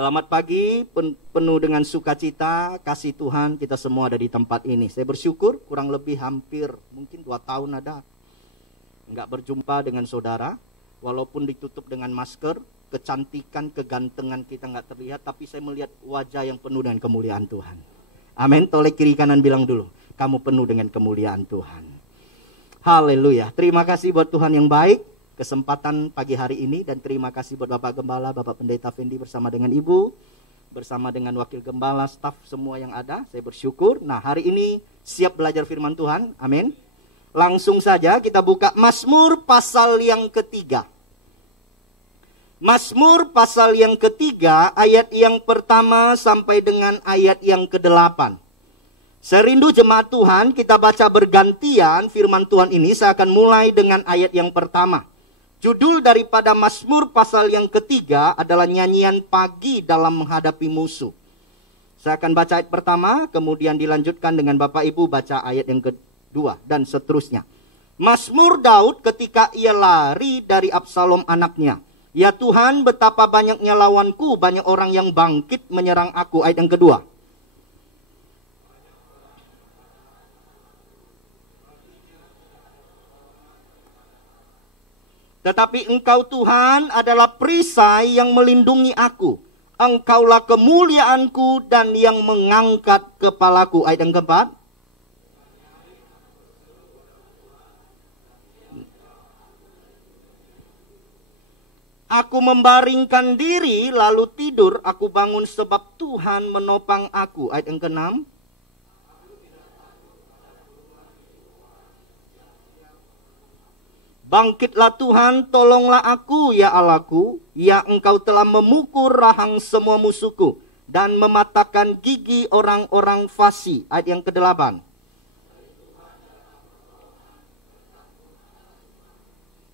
Selamat pagi, penuh dengan sukacita, kasih Tuhan kita semua ada di tempat ini. Saya bersyukur kurang lebih hampir mungkin 2 tahun ada nggak berjumpa dengan saudara. Walaupun ditutup dengan masker, kecantikan, kegantengan kita nggak terlihat, tapi saya melihat wajah yang penuh dengan kemuliaan Tuhan. Amin. Toleh kiri kanan bilang dulu, kamu penuh dengan kemuliaan Tuhan. Haleluya. Terima kasih buat Tuhan yang baik, kesempatan pagi hari ini, dan terima kasih buat Bapak Gembala, Bapak Pendeta Fendi bersama dengan Ibu, bersama dengan Wakil Gembala, staf semua yang ada. Saya bersyukur. Nah, hari ini siap belajar firman Tuhan. Amin. Langsung saja kita buka Mazmur pasal yang ketiga. Mazmur pasal yang ketiga, ayat yang pertama sampai dengan ayat yang ke-8. Saya rindu jemaat Tuhan, kita baca bergantian firman Tuhan ini. Saya akan mulai dengan ayat yang pertama. Judul daripada Mazmur pasal yang ketiga adalah nyanyian pagi dalam menghadapi musuh. Saya akan baca ayat pertama, kemudian dilanjutkan dengan Bapak Ibu baca ayat yang kedua, dan seterusnya. Mazmur Daud ketika ia lari dari Absalom anaknya. Ya Tuhan, betapa banyaknya lawanku, banyak orang yang bangkit menyerang aku. Ayat yang kedua. Tetapi Engkau Tuhan adalah perisai yang melindungi aku. Engkaulah kemuliaanku dan yang mengangkat kepalaku. Ayat yang keempat. Aku membaringkan diri lalu tidur, aku bangun sebab Tuhan menopang aku. Ayat yang keenam. Bangkitlah Tuhan, tolonglah aku ya Allahku, ya Engkau telah memukul rahang semua musuhku dan mematahkan gigi orang-orang fasik. Ayat yang ke-8.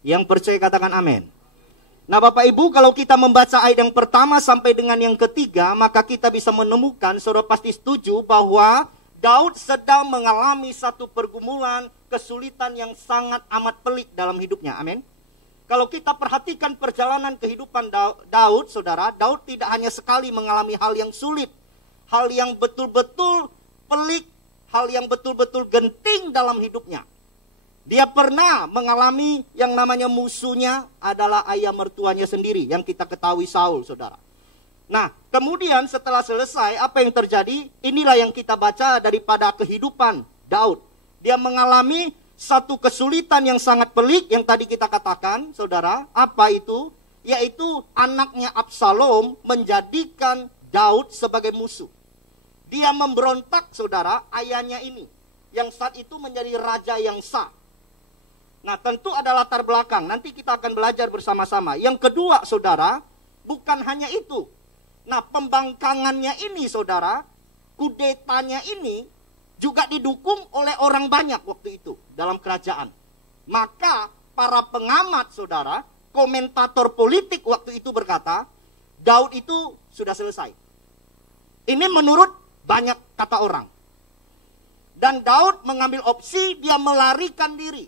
Yang percaya katakan amin. Nah Bapak Ibu, kalau kita membaca ayat yang pertama sampai dengan yang ketiga, maka kita bisa menemukan, saudara pasti setuju bahwa Daud sedang mengalami satu pergumulan, kesulitan yang sangat amat pelik dalam hidupnya. Amin. Kalau kita perhatikan perjalanan kehidupan Daud, saudara, Daud tidak hanya sekali mengalami hal yang sulit, hal yang betul-betul pelik, hal yang betul-betul genting dalam hidupnya. Dia pernah mengalami yang namanya musuhnya adalah ayah mertuanya sendiri, yang kita ketahui Saul, saudara. Nah, kemudian setelah selesai, apa yang terjadi? Inilah yang kita baca daripada kehidupan Daud. Dia mengalami satu kesulitan yang sangat pelik, yang tadi kita katakan, saudara. Apa itu? Yaitu anaknya Absalom menjadikan Daud sebagai musuh. Dia memberontak, saudara, ayahnya ini, yang saat itu menjadi raja yang sah. Nah, tentu ada latar belakang. Nanti kita akan belajar bersama-sama. Yang kedua, saudara, bukan hanya itu. Nah, pembangkangannya ini, saudara, kudetanya ini juga didukung oleh orang banyak waktu itu dalam kerajaan. Maka para pengamat, saudara, komentator politik waktu itu berkata, Daud itu sudah selesai. Ini menurut banyak kata orang. Dan Daud mengambil opsi, dia melarikan diri.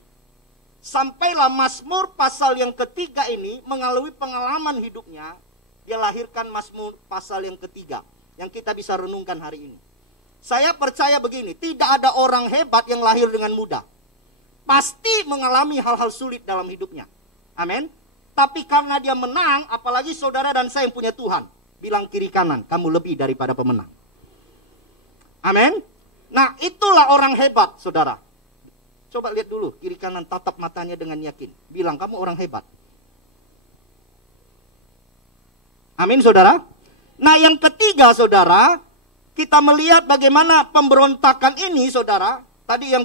Sampailah Mazmur pasal yang ketiga ini mengalami pengalaman hidupnya. Dia lahirkan Mazmur pasal yang ketiga yang kita bisa renungkan hari ini. Saya percaya begini, tidak ada orang hebat yang lahir dengan mudah. Pasti mengalami hal-hal sulit dalam hidupnya. Amin. Tapi karena dia menang, apalagi saudara dan saya yang punya Tuhan, bilang kiri kanan, kamu lebih daripada pemenang. Amin. Nah, itulah orang hebat, saudara. Coba lihat dulu, kiri kanan, tatap matanya dengan yakin. Bilang, kamu orang hebat. Amin, saudara. Nah, yang ketiga, saudara, kita melihat bagaimana pemberontakan ini, saudara. Tadi yang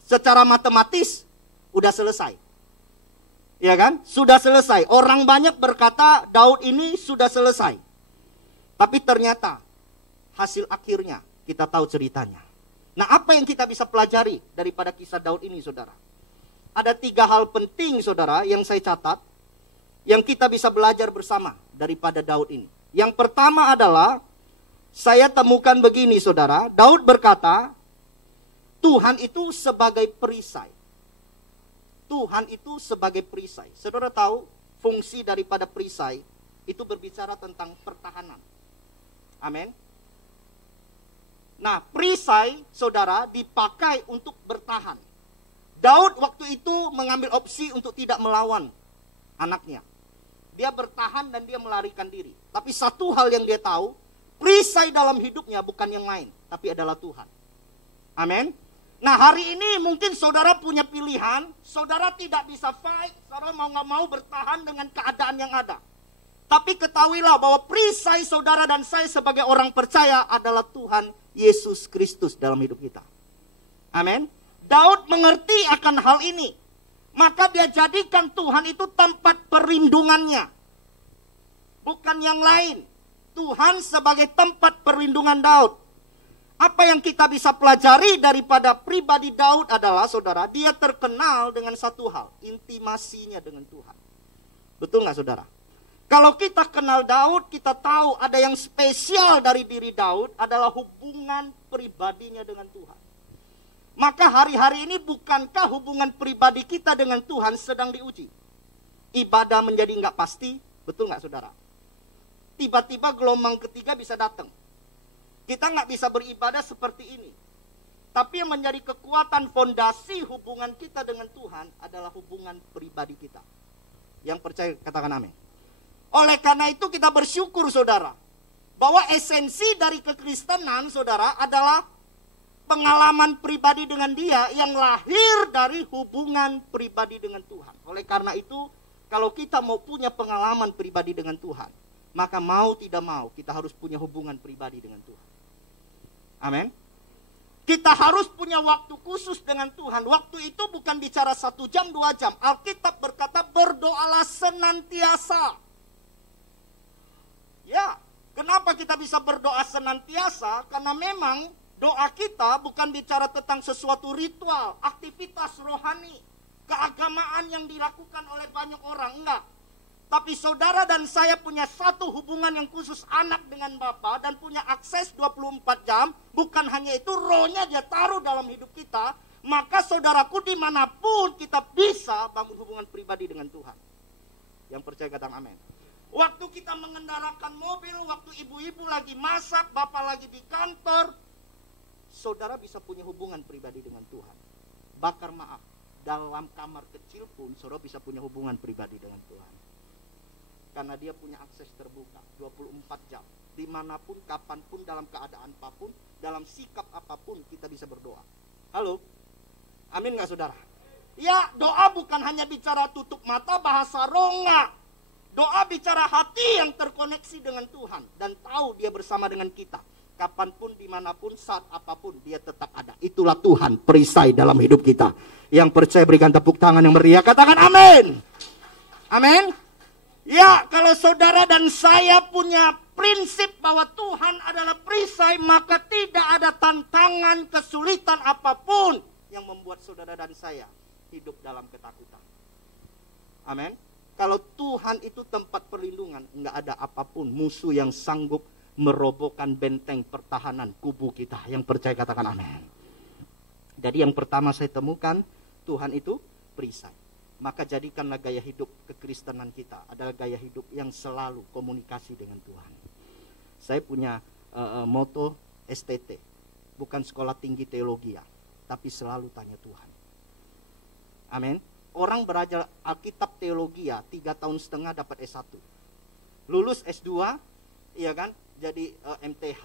secara matematis, udah selesai. Ya kan? Sudah selesai. Orang banyak berkata, Daud ini sudah selesai. Tapi ternyata, hasil akhirnya, kita tahu ceritanya. Nah, apa yang kita bisa pelajari daripada kisah Daud ini, saudara? Ada 3 hal penting, saudara, yang saya catat, yang kita bisa belajar bersama daripada Daud ini. Yang pertama adalah, saya temukan begini, saudara. Daud berkata, Tuhan itu sebagai perisai. Tuhan itu sebagai perisai. Saudara tahu fungsi daripada perisai? itu berbicara tentang pertahanan. Amin. Nah, perisai, saudara, dipakai untuk bertahan. Daud waktu itu mengambil opsi untuk tidak melawan anaknya. Dia bertahan dan dia melarikan diri. Tapi satu hal yang dia tahu, perisai dalam hidupnya bukan yang lain, tapi adalah Tuhan. Amin. Nah, hari ini mungkin saudara punya pilihan, saudara tidak bisa fight, saudara mau nggak mau bertahan dengan keadaan yang ada. Tapi ketahuilah bahwa perisai saudara dan saya sebagai orang percaya adalah Tuhan Yesus Kristus dalam hidup kita. Amin. Daud mengerti akan hal ini. Maka dia jadikan Tuhan itu tempat perlindungannya. Bukan yang lain. Tuhan sebagai tempat perlindungan Daud. Apa yang kita bisa pelajari daripada pribadi Daud adalah, saudara, dia terkenal dengan satu hal, intimasinya dengan Tuhan. Betul nggak, saudara? Kalau kita kenal Daud, kita tahu ada yang spesial dari diri Daud adalah hubungan pribadinya dengan Tuhan. Maka hari-hari ini bukankah hubungan pribadi kita dengan Tuhan sedang diuji? Ibadah menjadi nggak pasti, betul nggak, saudara? Tiba-tiba gelombang ketiga bisa datang. Kita nggak bisa beribadah seperti ini. Tapi yang menjadi kekuatan fondasi hubungan kita dengan Tuhan adalah hubungan pribadi kita. Yang percaya katakan amin. Oleh karena itu kita bersyukur, saudara, bahwa esensi dari kekristenan, saudara, adalah pengalaman pribadi dengan Dia yang lahir dari hubungan pribadi dengan Tuhan. Oleh karena itu, kalau kita mau punya pengalaman pribadi dengan Tuhan, maka mau tidak mau kita harus punya hubungan pribadi dengan Tuhan. Amin. Kita harus punya waktu khusus dengan Tuhan. Waktu itu bukan bicara 1 jam, 2 jam. Alkitab berkata berdoalah senantiasa. Ya, kenapa kita bisa berdoa senantiasa? Karena memang doa kita bukan bicara tentang sesuatu ritual, aktivitas rohani, keagamaan yang dilakukan oleh banyak orang. Enggak. Tapi saudara dan saya punya satu hubungan yang khusus, anak dengan Bapa, dan punya akses 24 jam. Bukan hanya itu, rohnya dia taruh dalam hidup kita. Maka saudaraku, dimanapun kita bisa bangun hubungan pribadi dengan Tuhan. Yang percaya katakan amin. Waktu kita mengendarakan mobil, waktu ibu-ibu lagi masak, bapak lagi di kantor, saudara bisa punya hubungan pribadi dengan Tuhan. Bakar maaf, dalam kamar kecil pun saudara bisa punya hubungan pribadi dengan Tuhan. Karena dia punya akses terbuka 24 jam. Dimanapun, kapanpun, dalam keadaan apapun, dalam sikap apapun kita bisa berdoa. Halo? Amin gak, saudara? Ya, doa bukan hanya bicara tutup mata, bahasa roh, enggak. Doa bicara hati yang terkoneksi dengan Tuhan. Dan tahu dia bersama dengan kita. Kapanpun, dimanapun, saat apapun dia tetap ada. Itulah Tuhan, perisai dalam hidup kita. Yang percaya berikan tepuk tangan yang meriah. Katakan amin. Amin. Ya, kalau saudara dan saya punya prinsip bahwa Tuhan adalah perisai, maka tidak ada tantangan, kesulitan apapun yang membuat saudara dan saya hidup dalam ketakutan. Amin. Kalau Tuhan itu tempat perlindungan, enggak ada apapun musuh yang sanggup merobohkan benteng pertahanan kubu kita. Yang percaya katakan amin. Jadi yang pertama saya temukan, Tuhan itu perisai. Maka jadikanlah gaya hidup kekristenan kita adalah gaya hidup yang selalu komunikasi dengan Tuhan. Saya punya moto STT, bukan sekolah tinggi teologi, tapi selalu tanya Tuhan. Amin. Orang belajar Alkitab teologi 3,5 tahun dapat S1. Lulus S2, iya kan, jadi MTH.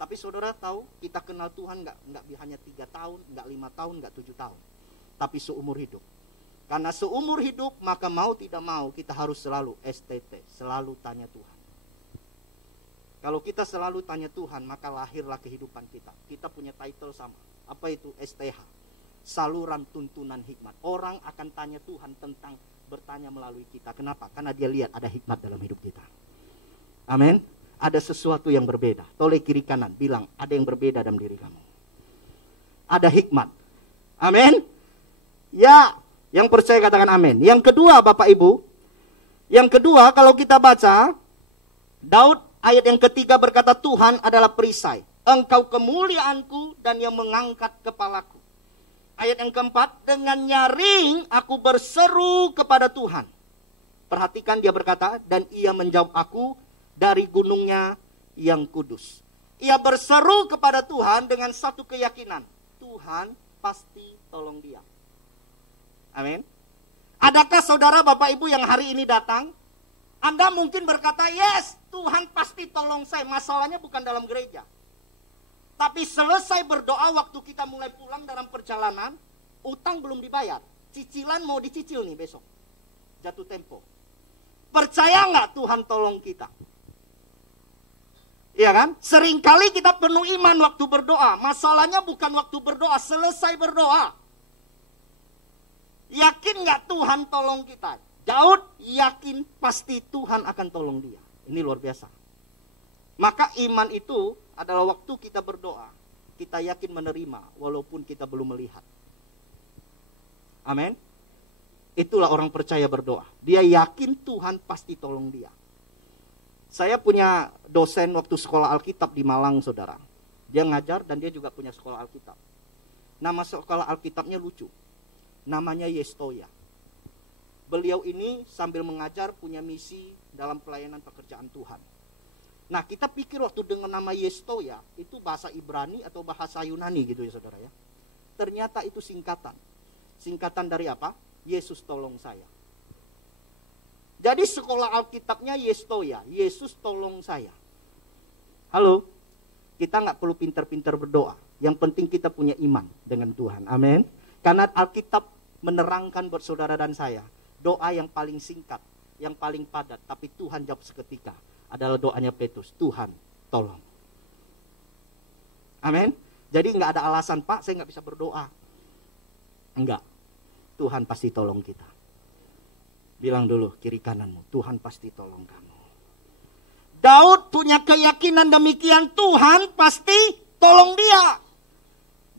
Tapi saudara tahu, kita kenal Tuhan nggak hanya 3 tahun, nggak 5 tahun, nggak 7 tahun, tapi seumur hidup. Karena seumur hidup, maka mau tidak mau kita harus selalu STT, selalu tanya Tuhan. Kalau kita selalu tanya Tuhan, maka lahirlah kehidupan kita. Kita punya title sama. Apa itu? STH, saluran tuntunan hikmat. Orang akan tanya Tuhan tentang bertanya melalui kita. Kenapa? Karena dia lihat ada hikmat dalam hidup kita. Amin. Ada sesuatu yang berbeda. Toleh kiri kanan, bilang ada yang berbeda dalam diri kamu. Ada hikmat. Amin. Ya. Yang percaya katakan amin. Yang kedua, Bapak Ibu. Yang kedua, kalau kita baca, Daud ayat yang ketiga berkata, Tuhan adalah perisai. Engkau kemuliaanku dan yang mengangkat kepalaku. Ayat yang keempat, dengan nyaring aku berseru kepada Tuhan. Perhatikan dia berkata, dan ia menjawab aku dari gunungnya yang kudus. Ia berseru kepada Tuhan dengan satu keyakinan. Tuhan pasti tolong dia. Amin. Adakah saudara, Bapak Ibu yang hari ini datang, Anda mungkin berkata, yes, Tuhan pasti tolong saya. Masalahnya bukan dalam gereja. Tapi selesai berdoa waktu kita mulai pulang dalam perjalanan, utang belum dibayar. Cicilan mau dicicil nih besok. Jatuh tempo. Percaya nggak Tuhan tolong kita? Iya kan? Seringkali kita penuh iman waktu berdoa. Masalahnya bukan waktu berdoa, selesai berdoa. Yakin nggak Tuhan tolong kita? Daud yakin pasti Tuhan akan tolong dia. Ini luar biasa. Maka iman itu adalah waktu kita berdoa. Kita yakin menerima walaupun kita belum melihat. Amin. Itulah orang percaya berdoa. Dia yakin Tuhan pasti tolong dia. Saya punya dosen waktu sekolah Alkitab di Malang, saudara. Dia ngajar dan dia juga punya sekolah Alkitab. Nama sekolah Alkitabnya lucu. Namanya Yestoya. Beliau ini sambil mengajar punya misi dalam pelayanan pekerjaan Tuhan. Nah, kita pikir waktu dengan nama Yestoya itu bahasa Ibrani atau bahasa Yunani gitu ya saudara ya. Ternyata itu singkatan. Singkatan dari apa? Yesus tolong saya. Jadi sekolah Alkitabnya Yestoya, Yesus tolong saya. Halo, kita nggak perlu pintar-pintar berdoa. Yang penting kita punya iman dengan Tuhan. Amin. Karena Alkitab menerangkan buat saudara dan saya, doa yang paling singkat, yang paling padat, tapi Tuhan jawab seketika, adalah doanya Petrus, Tuhan tolong. Amin. Jadi nggak ada alasan, Pak, saya nggak bisa berdoa. Enggak, Tuhan pasti tolong kita. Bilang dulu kiri kananmu, Tuhan pasti tolong kamu. Daud punya keyakinan demikian, Tuhan pasti tolong dia.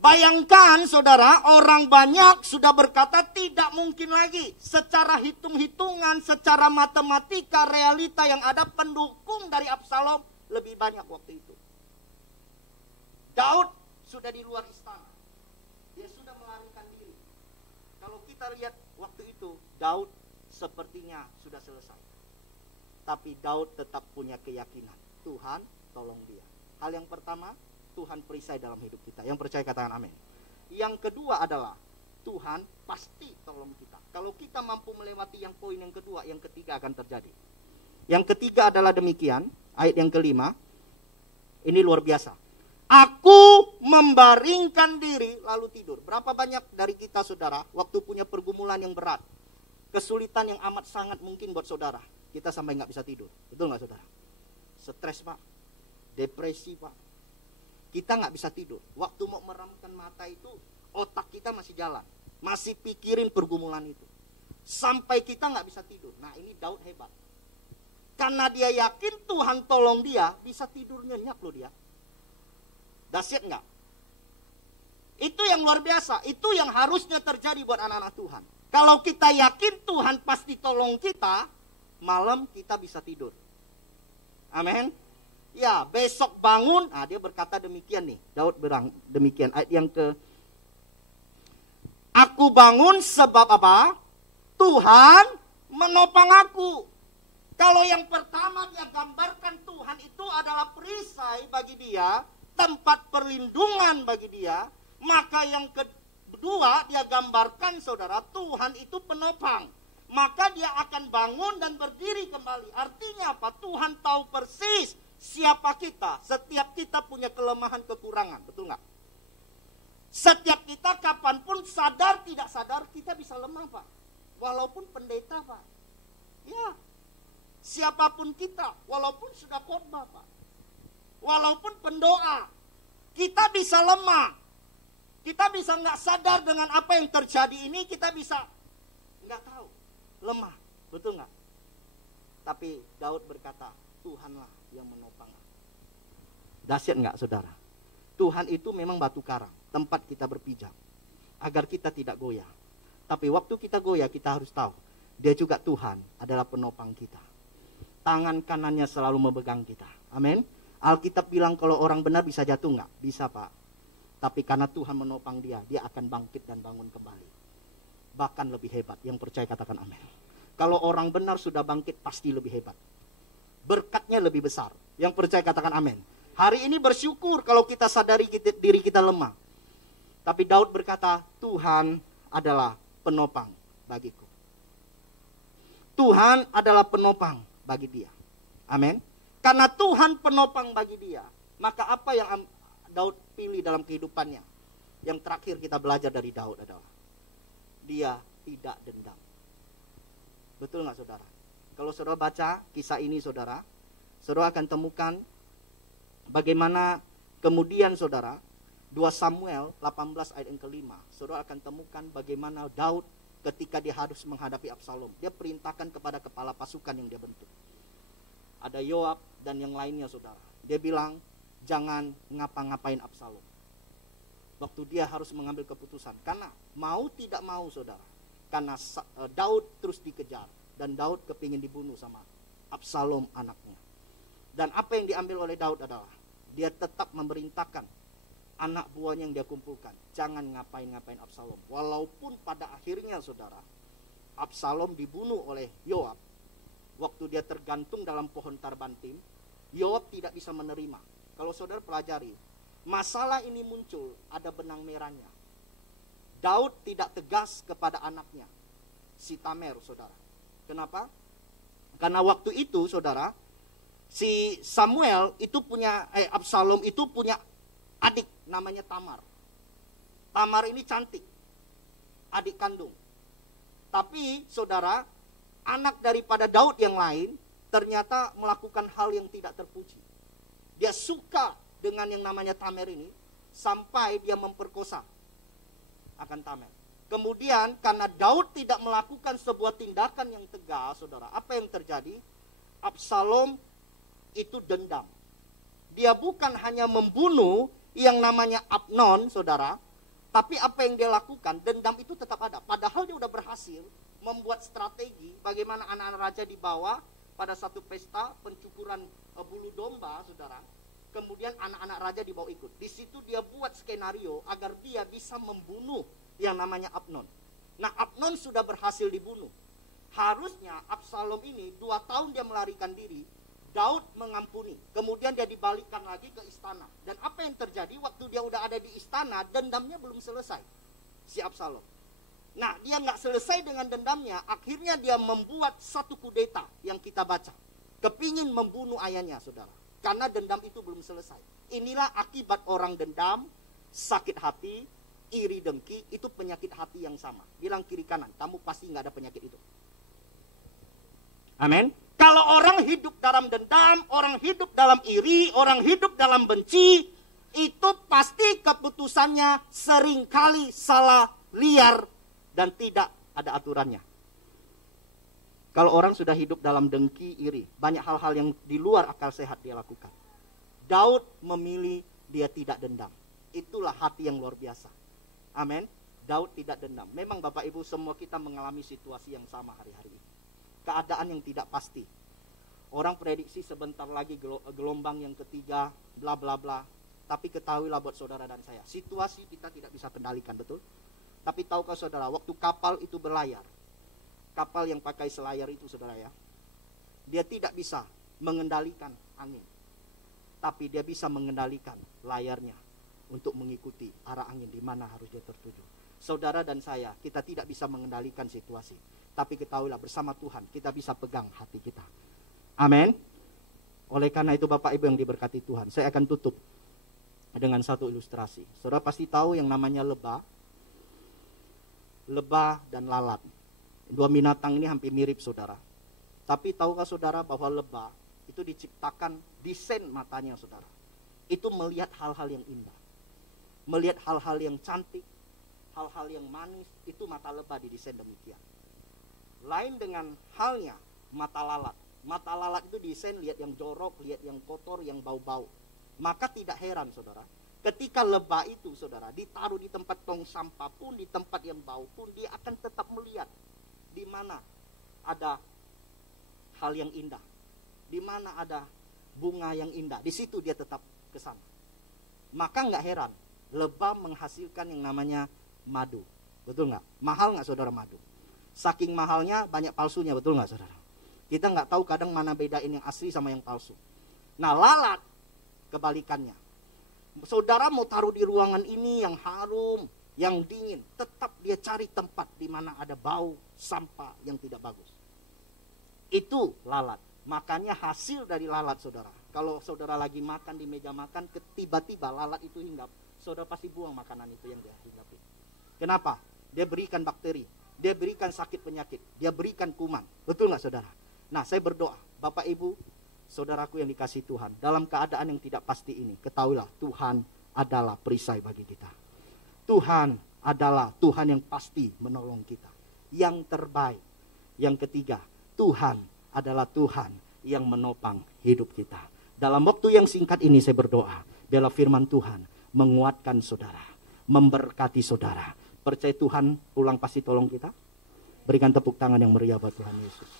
Bayangkan saudara, orang banyak sudah berkata tidak mungkin lagi. Secara hitung-hitungan, secara matematika, realita yang ada, pendukung dari Absalom lebih banyak waktu itu. Daud sudah di luar istana. Dia sudah melarikan diri. Kalau kita lihat waktu itu, Daud sepertinya sudah selesai. Tapi Daud tetap punya keyakinan. Tuhan tolong dia. Hal yang pertama, Tuhan perisai dalam hidup kita. Yang percaya katakan amin. Yang kedua adalah Tuhan pasti tolong kita. Kalau kita mampu melewati yang poin yang kedua, yang ketiga akan terjadi. Yang ketiga adalah demikian, ayat yang kelima. Ini luar biasa. Aku membaringkan diri lalu tidur. Berapa banyak dari kita saudara waktu punya pergumulan yang berat, kesulitan yang amat sangat mungkin buat saudara, kita sampai nggak bisa tidur. Betul nggak saudara? Stres Pak, depresi Pak. Kita nggak bisa tidur. Waktu mau meremkan mata itu, otak kita masih jalan. Masih pikirin pergumulan itu. Sampai kita nggak bisa tidur. Nah ini Daud hebat. Karena dia yakin Tuhan tolong dia, bisa tidur nyenyak loh dia. Dahsyat nggak? Itu yang luar biasa. Itu yang harusnya terjadi buat anak-anak Tuhan. Kalau kita yakin Tuhan pasti tolong kita, malam kita bisa tidur. Amin. Ya, besok bangun, dia berkata demikian nih. Daud bilang demikian. Ayat yang aku bangun sebab apa? Tuhan menopang aku. Kalau yang pertama dia gambarkan Tuhan itu adalah perisai bagi dia, tempat perlindungan bagi dia, maka yang kedua dia gambarkan saudara, Tuhan itu penopang. Maka dia akan bangun dan berdiri kembali. Artinya apa? Tuhan tahu persis siapa kita. Setiap kita punya kelemahan, kekurangan. Betul nggak? Setiap kita kapanpun sadar tidak sadar kita bisa lemah Pak. Walaupun pendeta Pak. Ya. Siapapun kita. Walaupun sudah khotbah Pak. Walaupun pendoa. Kita bisa lemah. Kita bisa nggak sadar dengan apa yang terjadi ini. Kita bisa nggak tahu. Lemah. Betul nggak? Tapi Daud berkata, Tuhanlah yang menopang. Dahsyat nggak saudara? Tuhan itu memang batu karang, tempat kita berpijak, agar kita tidak goyah. Tapi waktu kita goyah, kita harus tahu, dia juga Tuhan adalah penopang kita. Tangan kanannya selalu memegang kita. Amin. Alkitab bilang kalau orang benar bisa jatuh nggak? Bisa Pak. Tapi karena Tuhan menopang dia, dia akan bangkit dan bangun kembali. Bahkan lebih hebat. Yang percaya katakan amin. Kalau orang benar sudah bangkit pasti lebih hebat. Berkatnya lebih besar. Yang percaya katakan amin. Hari ini bersyukur kalau kita sadari diri kita lemah. Tapi Daud berkata, Tuhan adalah penopang bagiku. Tuhan adalah penopang bagi dia. Amin. Karena Tuhan penopang bagi dia, maka apa yang Daud pilih dalam kehidupannya? Yang terakhir kita belajar dari Daud adalah dia tidak dendam. Betul nggak saudara? Kalau saudara baca kisah ini saudara akan temukan bagaimana kemudian saudara 2 Samuel 18 ayat yang kelima, saudara akan temukan bagaimana Daud ketika dia harus menghadapi Absalom, dia perintahkan kepada kepala pasukan yang dia bentuk. Ada Yoab dan yang lainnya saudara. Dia bilang, jangan ngapa-ngapain Absalom. Waktu dia harus mengambil keputusan. Karena mau tidak mau saudara. Karena Daud terus dikejar. Dan Daud kepingin dibunuh sama Absalom anaknya. Dan apa yang diambil oleh Daud adalah, dia tetap memerintahkan anak buahnya yang dia kumpulkan, jangan ngapain-ngapain Absalom. Walaupun pada akhirnya saudara, Absalom dibunuh oleh Yoab. Waktu dia tergantung dalam pohon tarbantim, Yoab tidak bisa menerima. Kalau saudara pelajari, masalah ini muncul, ada benang merahnya. Daud tidak tegas kepada anaknya, si Tamer saudara. Kenapa? Karena waktu itu saudara, si Samuel itu punya, Absalom itu punya adik namanya Tamar. Tamar ini cantik, adik kandung. Tapi saudara, anak daripada Daud yang lain ternyata melakukan hal yang tidak terpuji. Dia suka dengan yang namanya Tamar ini sampai dia memperkosa akan Tamar. Kemudian karena Daud tidak melakukan sebuah tindakan yang tegas, saudara, apa yang terjadi? Absalom itu dendam. Dia bukan hanya membunuh yang namanya Abnon, saudara, tapi apa yang dia lakukan, dendam itu tetap ada. Padahal dia udah berhasil membuat strategi bagaimana anak-anak raja dibawa pada satu pesta pencukuran bulu domba, saudara. Kemudian anak-anak raja dibawa ikut. Di situ dia buat skenario agar dia bisa membunuh yang namanya Abnon. Nah, Abnon sudah berhasil dibunuh. Harusnya Absalom ini 2 tahun dia melarikan diri, Daud mengampuni. Kemudian dia dibalikan lagi ke istana. Dan apa yang terjadi waktu dia udah ada di istana, dendamnya belum selesai, si Absalom. Nah, dia nggak selesai dengan dendamnya, akhirnya dia membuat satu kudeta yang kita baca. Kepingin membunuh ayahnya, saudara. Karena dendam itu belum selesai. Inilah akibat orang dendam, sakit hati, iri dengki, itu penyakit hati yang sama. Bilang kiri kanan, kamu pasti nggak ada penyakit itu. Amin. Kalau orang hidup dalam dendam, orang hidup dalam iri, orang hidup dalam benci, itu pasti keputusannya seringkali salah, liar, dan tidak ada aturannya. Kalau orang sudah hidup dalam dengki, iri, banyak hal-hal yang di luar akal sehat dia lakukan. Daud memilih dia tidak dendam. Itulah hati yang luar biasa. Amin. Daud tidak dendam. Memang Bapak Ibu semua kita mengalami situasi yang sama hari-hari ini. Keadaan yang tidak pasti. Orang prediksi sebentar lagi gelombang yang ketiga, bla bla bla. Tapi ketahuilah buat saudara dan saya, situasi kita tidak bisa kendalikan, betul? Tapi tahukah saudara, waktu kapal itu berlayar, kapal yang pakai selayar itu saudara ya, dia tidak bisa mengendalikan angin. Tapi dia bisa mengendalikan layarnya untuk mengikuti arah angin di mana harus dia tertuju. Saudara dan saya, kita tidak bisa mengendalikan situasi. Tapi ketahuilah bersama Tuhan kita bisa pegang hati kita. Amin. Oleh karena itu Bapak Ibu yang diberkati Tuhan, saya akan tutup dengan satu ilustrasi. Saudara pasti tahu yang namanya lebah. Lebah dan lalat. Dua binatang ini hampir mirip saudara. Tapi tahukah saudara bahwa lebah itu diciptakan desain matanya saudara. Itu melihat hal-hal yang indah. Melihat hal-hal yang cantik, hal-hal yang manis, itu mata lebah didesain demikian. Lain dengan halnya mata lalat. Mata lalat itu desain lihat yang jorok, lihat yang kotor, yang bau-bau. Maka tidak heran saudara, ketika lebah itu saudara ditaruh di tempat tong sampah pun, di tempat yang bau pun, dia akan tetap melihat di mana ada hal yang indah, di mana ada bunga yang indah, di situ dia tetap ke sana. Maka nggak heran lebah menghasilkan yang namanya madu. Betul nggak? Mahal nggak saudara madu? Saking mahalnya banyak palsunya, betul nggak saudara? Kita nggak tahu kadang mana bedain yang asli sama yang palsu. Nah, lalat kebalikannya. Saudara mau taruh di ruangan ini yang harum, yang dingin, tetap dia cari tempat di mana ada bau sampah yang tidak bagus. Itu lalat. Makanya hasil dari lalat, saudara, kalau saudara lagi makan di meja makan, tiba-tiba lalat itu hinggap, saudara pasti buang makanan itu yang dia hinggapi. Kenapa? Dia berikan bakteri, dia berikan sakit penyakit, dia berikan kuman. Betul nggak saudara? Nah, saya berdoa, Bapak Ibu, saudaraku yang dikasih Tuhan, dalam keadaan yang tidak pasti ini, ketahuilah Tuhan adalah perisai bagi kita. Tuhan adalah Tuhan yang pasti menolong kita, yang terbaik. Yang ketiga, Tuhan adalah Tuhan yang menopang hidup kita. Dalam waktu yang singkat ini saya berdoa, biarlah firman Tuhan menguatkan saudara, memberkati saudara. Percaya Tuhan pulang pasti tolong kita. Berikan tepuk tangan yang meriah buat Tuhan Yesus.